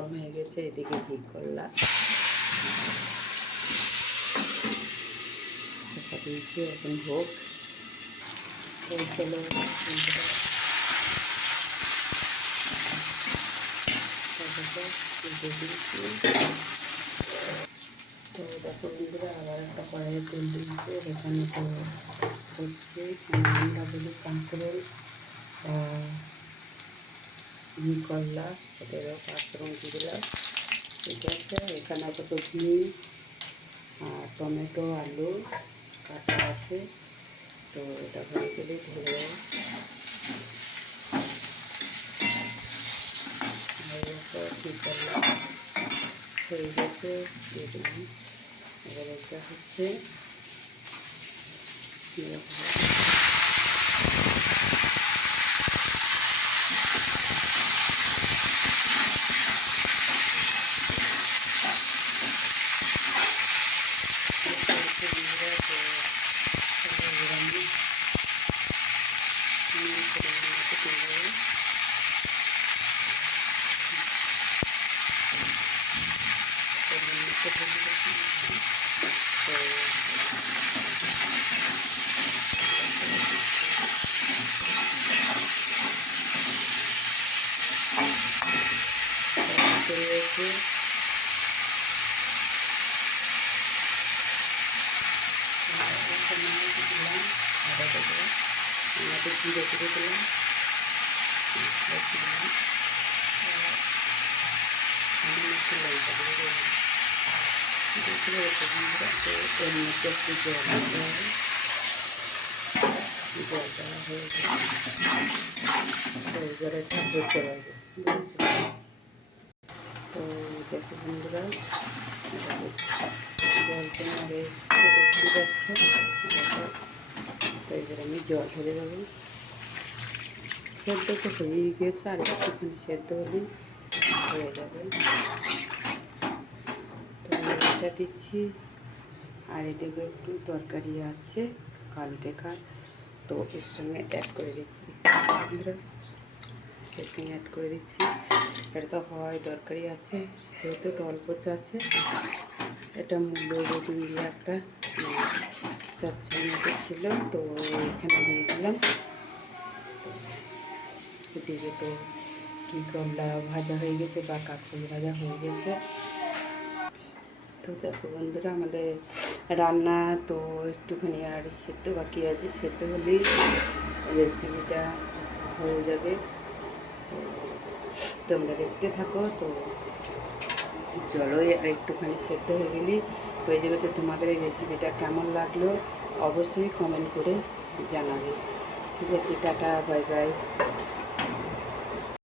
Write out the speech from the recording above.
গরম হয়ে গেছে, এদিকে ঘি করলা দিয়েছি, এখন হোক। চলো তো দেখো বন্ধুরা, আবার একটা কড়াইয়ে তেল দিয়েছে। এখানে তো হচ্ছে আমরা বলি কাঁকরোল ঘি করলা, এটারও পাঁচফোড়ন দিলাম। ঠিক আছে, এখানে আপাতত ঘি আর টমেটো আলু কাটা আছে, তো এটা হয়ে গেলে ধরে ঘি করলা হয়ে গেছে, দিয়ে দিলাম। এবার এটা হচ্ছে জিরে করে দিলাম, লঙ্কা দিয়ে দিলাম, এর মধ্যে একটু জল দিতে হবে। জলটা হয়ে গেলে এটা হতে পারবে, বুঝেছি। তো দেখো বন্ধুরা, জলটা আমার এসে দেখতে পাচ্ছে। তো এবার আমি জল ঢেলে দেবো। সেদ্ধ তো হয়ে গেছে, আর একটুখানি সেদ্ধ হলেই হয়ে যাবে। তো এটা দিচ্ছি, আর এদিকে একটু তরকারি আছে কালকেকার, তো এর সঙ্গে অ্যাড করে দিচ্ছি। এর সঙ্গে অ্যাড করে দিচ্ছি। এটা তো হয় তরকারি আছে, যেহেতু অল্প আছে। এটা মূল্য বেগুন দিয়ে একটা চচ্চড়ি মতো ছিল, তো এখানে দিয়ে দিলাম। এদিকে তো কি করলা ভাজা হয়ে গেছে বা কাঁকরোল ভাজা হয়ে গেছে। তো দেখো বন্ধুরা, আমাদের রান্না তো একটুখানি আর সেদ্ধ বাকি আছে, সেদ্ধ হলেই রেসিপিটা হয়ে যাবে। তো তোমরা দেখতে থাকো। তো চলো, আর একটুখানি সেদ্ধ হয়ে গেলেই হয়ে যাবে। তো তোমাদের এই রেসিপিটা কেমন লাগলো অবশ্যই কমেন্ট করে জানাবে। ঠিক আছে, টাটা, বাই বাই।